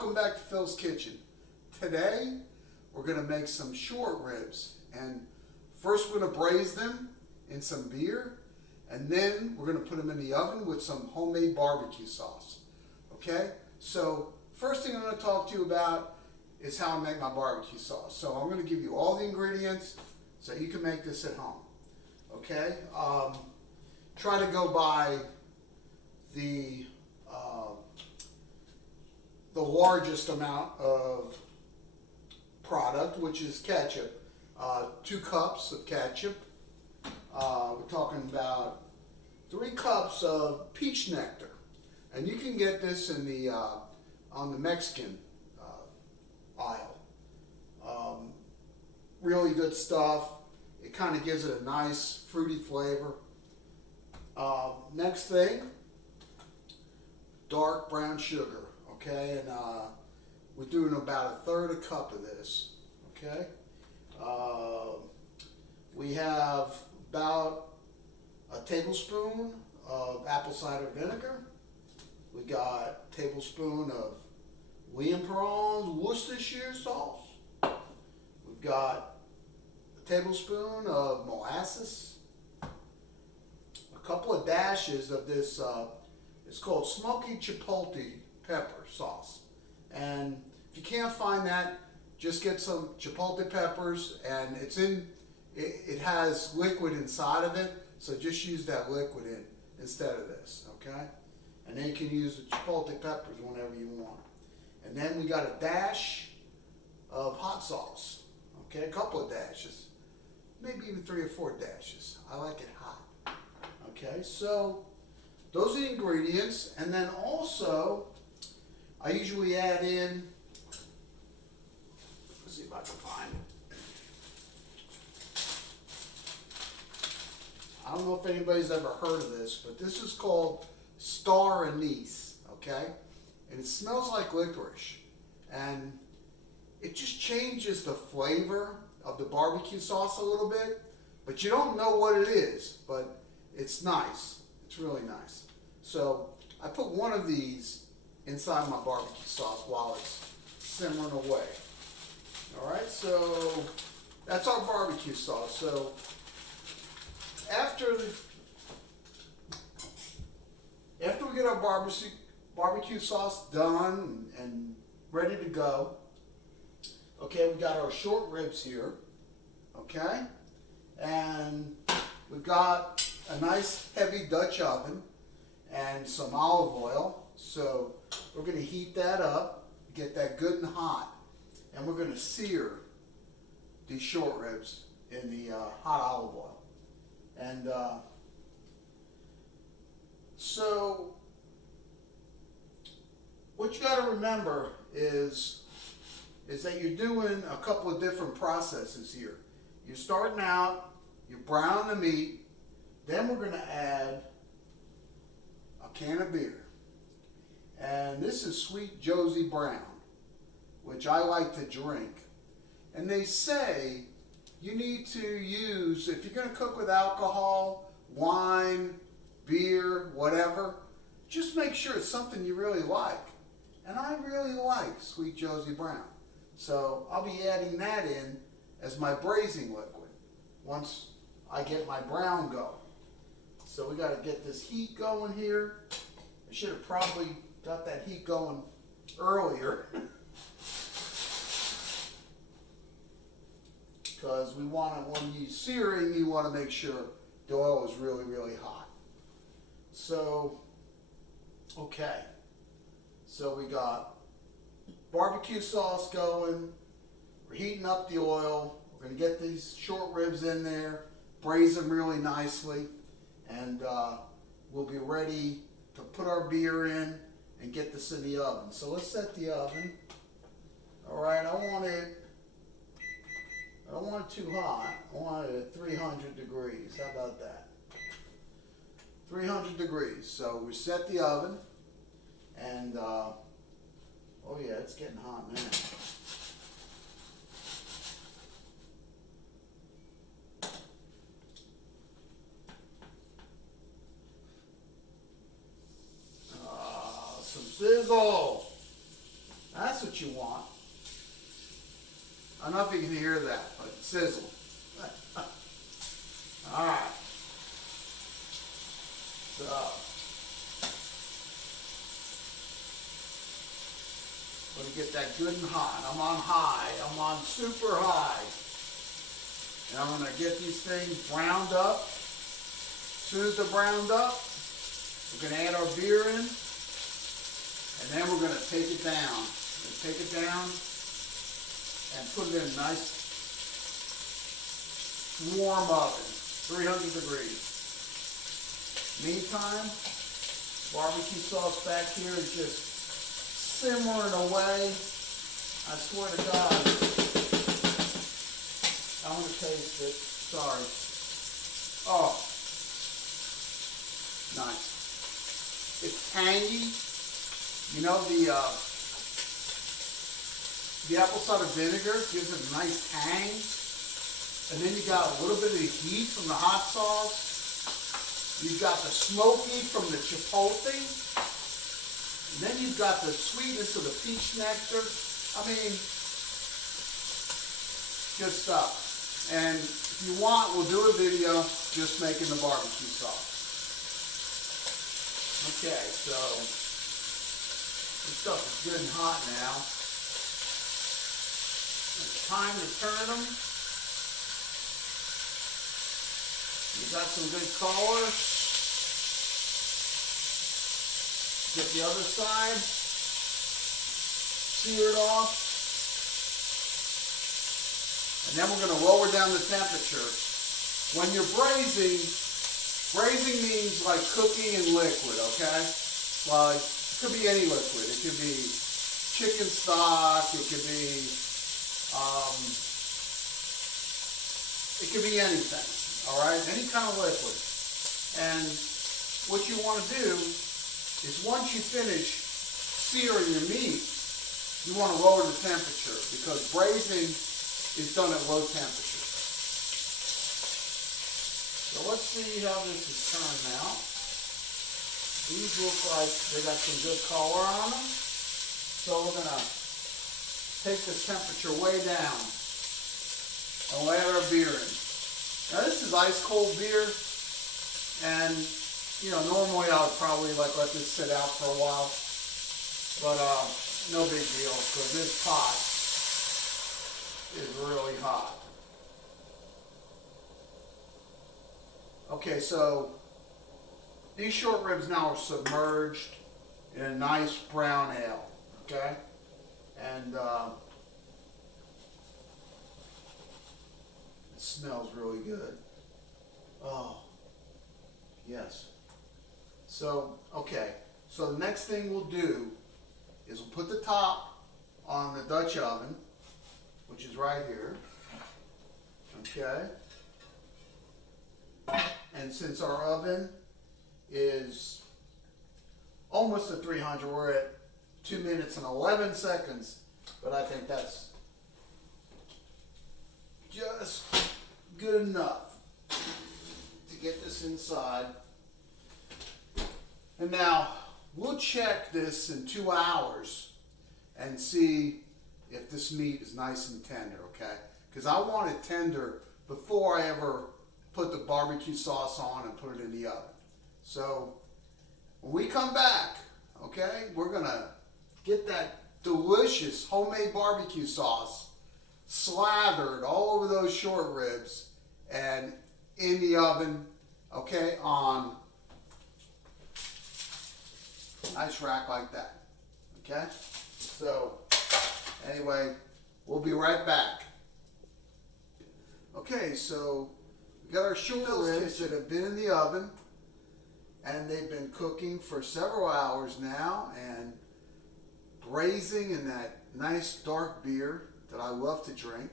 Welcome back to Phil's Kitchen. Today we're going to make some short ribs, and first we're going to braise them in some beer, and then we're going to put them in the oven with some homemade barbecue sauce. Okay, so first thing I'm going to talk to you about is how I make my barbecue sauce. So I'm going to give you all the ingredients so you can make this at home. Okay, try to go by the largest amount of product, which is ketchup. 2 cups of ketchup. We're talking about 3 cups of peach nectar, and you can get this in the on the Mexican aisle. Really good stuff. It kind of gives it a nice fruity flavor. Next thing, dark brown sugar. Okay, and we're doing about 1/3 cup of this. Okay, we have about a tablespoon of apple cider vinegar. We got a tablespoon of William Perron's Worcestershire sauce. We've got a tablespoon of molasses. A couple of dashes of this. It's called smoky chipotle pepper sauce, and if you can't find that, just get some chipotle peppers, and it has liquid inside of it, so just use that liquid instead of this. Okay, and then you can use the chipotle peppers whenever you want. And then we got a dash of hot sauce. Okay, a couple of dashes, maybe even 3 or 4 dashes. I like it hot. Okay, so those are the ingredients, and then also I usually add in, let's see if I can find it. I don't know if anybody's ever heard of this, but this is called star anise, okay? And it smells like licorice, and it just changes the flavor of the barbecue sauce a little bit, but you don't know what it is, but it's nice. It's really nice. So I put one of these inside my barbecue sauce while it's simmering away. All right, so that's our barbecue sauce. So after we get our barbecue sauce done and ready to go, okay, we got our short ribs here, okay, and we've got a nice heavy Dutch oven and some olive oil. So we're going to heat that up, get that good and hot, and we're going to sear these short ribs in the hot olive oil. And so what you got to remember is that you're doing a couple of different processes here. You're starting out, you brown the meat, then we're going to add a can of beer. And this is Sweet Josie Brown, which I like to drink. And they say you need to use, if you're going to cook with alcohol, wine, beer, whatever, just make sure it's something you really like. And I really like Sweet Josie Brown. So I'll be adding that in as my braising liquid once I get my brown going. So we got to get this heat going here. I should have probably got that heat going earlier because we want to, when you're searing, you want to make sure the oil is really, really hot. So, okay, so we got barbecue sauce going, we're heating up the oil, we're going to get these short ribs in there, braise them really nicely, and we'll be ready to put our beer in and get this in the oven. So let's set the oven. All right, I don't want it too hot. I want it at 300 degrees. How about that? 300 degrees. So we set the oven, and oh yeah, it's getting hot now. Sizzle. That's what you want. I don't know if you can hear that, but sizzle. All right. So, gonna get that good and hot. I'm on high. I'm on super high. And I'm gonna get these things browned up. As soon as they're browned up, we're gonna add our beer in, and then we're gonna take it down. Take it down and put it in a nice warm oven, 300 degrees. Meantime, barbecue sauce back here is just simmering away. I swear to God, I want to taste it. Sorry. Oh, nice. It's tangy. You know, the apple cider vinegar gives it a nice tang. And then you got a little bit of the heat from the hot sauce. You've got the smoky from the chipotle. And then you've got the sweetness of the peach nectar. I mean, good stuff. And if you want, we'll do a video just making the barbecue sauce. Okay, so this stuff is good and hot now. It's time to turn them. You got some good color. Get the other side. Sear it off. And then we're going to lower down the temperature. When you're braising means like cooking in liquid, okay? Like, it could be any liquid. It could be chicken stock. It could be anything. All right, any kind of liquid. And what you want to do is once you finish searing your meat, you want to lower the temperature because braising is done at low temperature. So let's see how this is turned out. These look like they got some good color on them. So we're going to take this temperature way down and let our beer in. Now this is ice cold beer, and you know normally I would probably let this sit out for a while, but no big deal because this pot is really hot. Okay, so these short ribs now are submerged in a nice brown ale. Okay, and it smells really good. Oh, yes. So, okay. So the next thing we'll do is we'll put the top on the Dutch oven, which is right here. Okay. And since our oven is almost at 300, we're at 2 minutes and 11 seconds, but I think that's just good enough to get this inside. And now we'll check this in 2 hours and see if this meat is nice and tender, okay? Because I want it tender before I ever put the barbecue sauce on and put it in the oven. So when we come back, okay, we're gonna get that delicious homemade barbecue sauce slathered all over those short ribs and in the oven, okay, on a nice rack like that, okay? So anyway, we'll be right back. Okay, so we got our short ribs that have been in the oven and they've been cooking for several hours now and braising in that nice dark beer that I love to drink,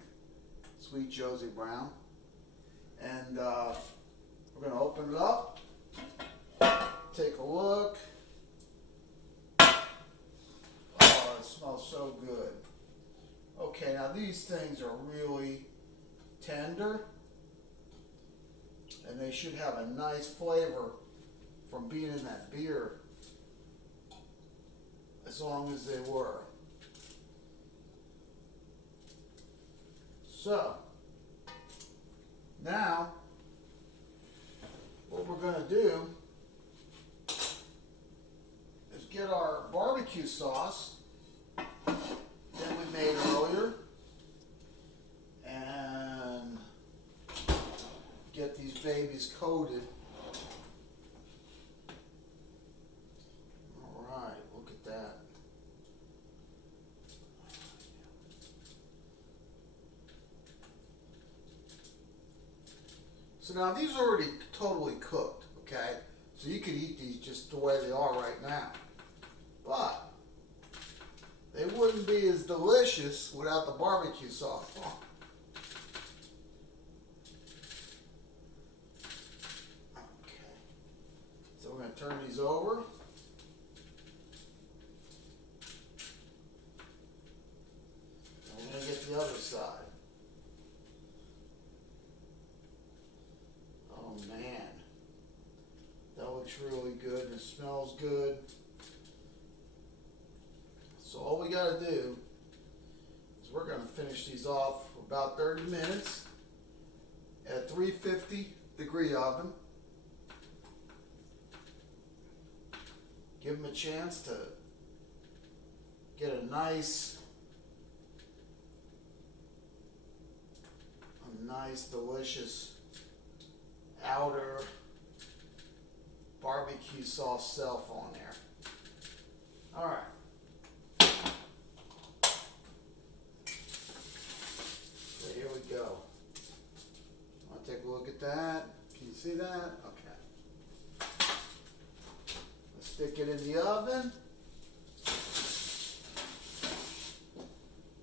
Sweet Josie Brown. And we're going to open it up, take a look. Oh, it smells so good. Okay, now these things are really tender and they should have a nice flavor from being in that beer as long as they were. So, now, what we're going to do is get our barbecue sauce that we made earlier and get these babies coated. All right, look at that. So now these are already totally cooked, okay? So you could eat these just the way they are right now. But they wouldn't be as delicious without the barbecue sauce on. Okay. So we're going to turn these over. And we're going to get the other side. Oh man, that looks really good and it smells good. So all we got to do is we're going to finish these off for about 30 minutes at 350 degree oven. Give them a chance to get a nice delicious outer barbecue sauce self on there. All right. So here we go. I'll take a look at that. Can you see that? Okay. Let's stick it in the oven.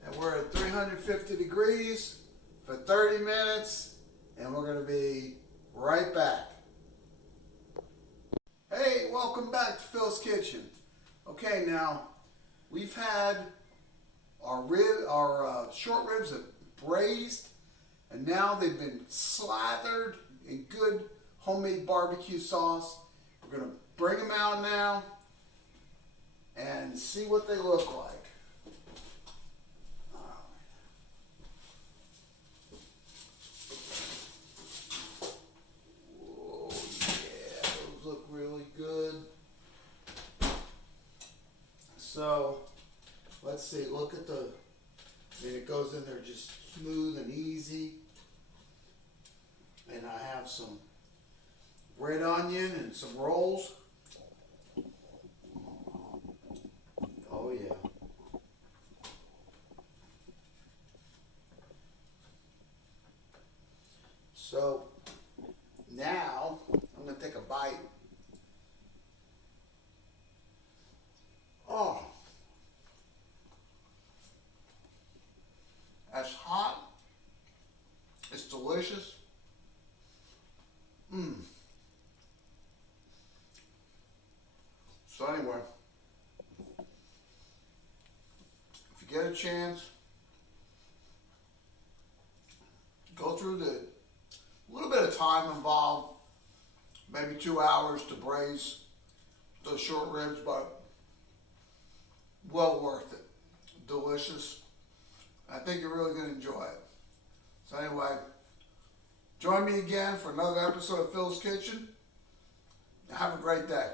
And we're at 350 degrees for 30 minutes. And we're going to be right back. Hey, welcome back to Phil's Kitchen. Okay, now we've had our short ribs braised, and now they've been slathered in good homemade barbecue sauce. We're going to bring them out now and see what they look like. So, let's see, look at it goes in there just smooth and easy. And I have some red onion and some rolls. Oh yeah. So, now, I'm going to take a bite. Oh, that's hot. It's delicious. So anyway, if you get a chance, go through the little bit of time involved, maybe 2 hours to braise those short ribs, but well worth it. Delicious. I think you're really going to enjoy it. So anyway, join me again for another episode of Phil's Kitchen. Have a great day.